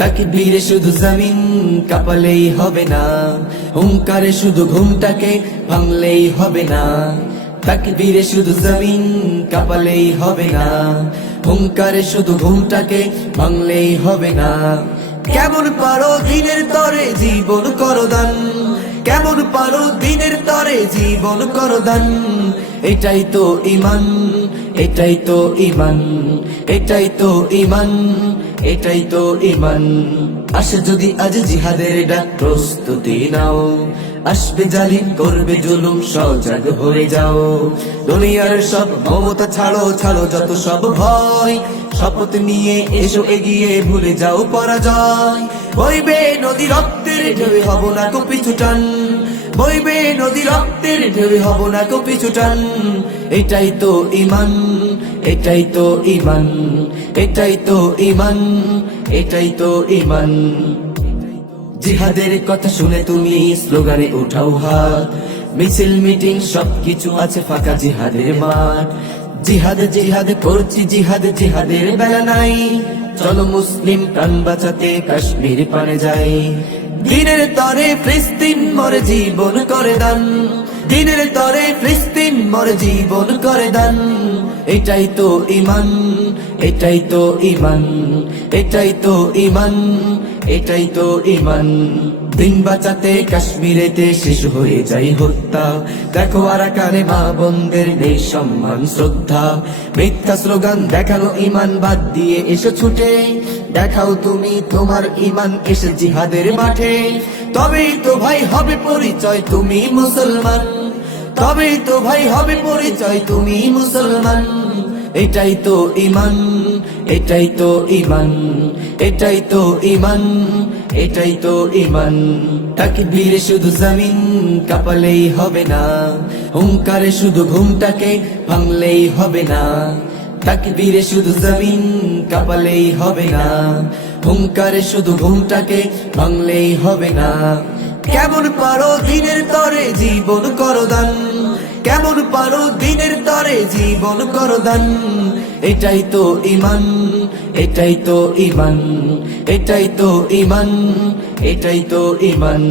তাকবীরে শুধু জমিন কাঁপালেই হবে না, হুঙ্কারে শুধু ঘুমটাকে ভাঙলেই হবে না। তাকবীরে শুধু জমিন কাঁপালেই হবে না, হুঙ্কারে শুধু ঘুমটাকে ভাঙলেই হবে না। কেমন পারো দিনের তরে জীবন করো দান, কেমন পারো দিনের তরে জীবন করো দান। এটাই তো ঈমান, এটাই তো ঈমান, এটাই তো ঈমান, এটাই তো ঈমান। আসে যদি আজ জিহাদের ডাক, প্রস্তুতি নাও। আসবে জালিম, করবে জুলুম, সজাগ হয়ে যাও। দুনিয়ার সব মমতা ছাড়ো, ছাড়ো যত সব ভয়। শপথ নিয়ে এসো এগিয়ে, ভুলে যাও পরাজয়। বইবে নদী রক্তের ঢেউয়ে, হব না কো পিছু টান। বইবে নদী রক্তের ঢেউয়ে, হব না কো পিছু টান। এটাই তো ঈমান, এটাই তো ঈমান, এটাই তো ঈমান, এটাই তো ঈমান। জিহাদের কথা শুনে তুমি স্লোগানে উঠাও হাত, মিছিল মিটিং সবকিছু আছে ফাঁকা জিহাদের মাঠ। জিহাদ জিহাদ করছি, জিহাদ জিহাদের বেলা নাই। চলো মুসলিম প্রাণ বাঁচাতে কাশ্মীর পানে যাই। দিনের তরে ফিলিস্তিন মরে জীবন করে দান, দিনের তরে ফিলিস্তিন মরে জীবন করে দান। এটাই তো ঈমান, এটাই তো ঈমান, এটাই তো ঈমান, এটাই তো ঈমান। দিন বাঁচাতে কাশ্মীরেতে শেষ হয়ে যাই হত্যা। দেখো আরাকানে মা বোনদের নেই সম্মান শ্রদ্ধা। মিথ্যা স্লোগান দেখানো ঈমান বাদ দিয়ে এসো ছুটে। দেখাও তুমি তোমার ঈমান এসে জিহাদের মাঠে। তবেই তো ভাই হবে পরিচয় তুমি মুসলমান, তবেই তো ভাই হবে পরিচয় তুমি মুসলমান। এটাই তো ঈমান, এটাই তো ঈমান, এটাই তো ঈমান, এটাই তো ঈমান। তাকবীরে শুধু জমিন কাঁপালেই হবে না, হুঙ্কারে শুধু ঘুমটাকে ভাঙলেই হবে না। তাকবীরে শুধু জমিন কাঁপালেই হবে না, হুঙ্কারে শুধু ঘুমটাকে ভাঙলেই হবে না। কেমন পারো দিনের তরে জীবন করো দান, কেমন পারো দিনের তরে জীবন করো দান। এটাই তো ঈমান, এটাই তো ঈমান, এটাই তো ঈমান, এটাই তো ঈমান।